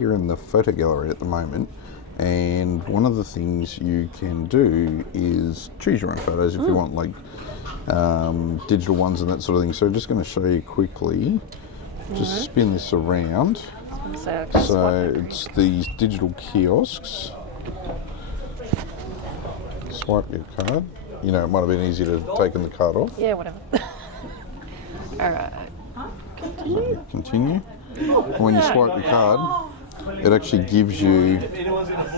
Here in the photo gallery at the moment, and one of the things you can do is choose your own photos if you want, like digital ones and that sort of thing. So I'm just going to show you quickly. Just spin this around. So it's these digital kiosks. Swipe your card. You know, it might have been easier to have taken the card off. Yeah, whatever. All right. Continue. And when you swipe your card, it actually gives you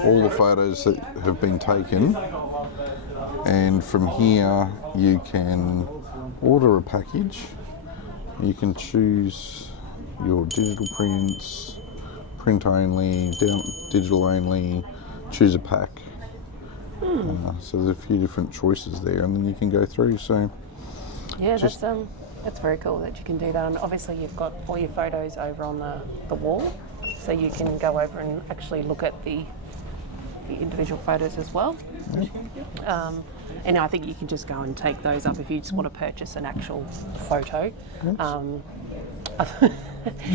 all the photos that have been taken, and from here you can order a package. You can choose your digital prints, print only, digital only, choose a pack. So there's a few different choices there, and then you can go through. So yeah, that's very cool that you can do that. And obviously you've got all your photos over on the wall, so you can go over and actually look at the individual photos as well. And I think you can just go and take those up if you just want to purchase an actual photo.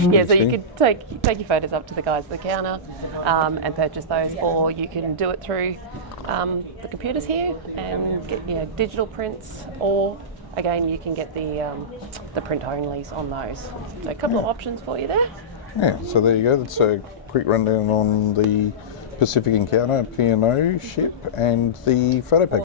Yeah, so you could take your photos up to the guys at the counter and purchase those, or you can do it through the computers here and get digital prints, or again you can get the print onlys on those. So a couple of options for you there. Yeah, so there you go. That's a quick rundown on the Pacific Encounter P&O ship and the photo package.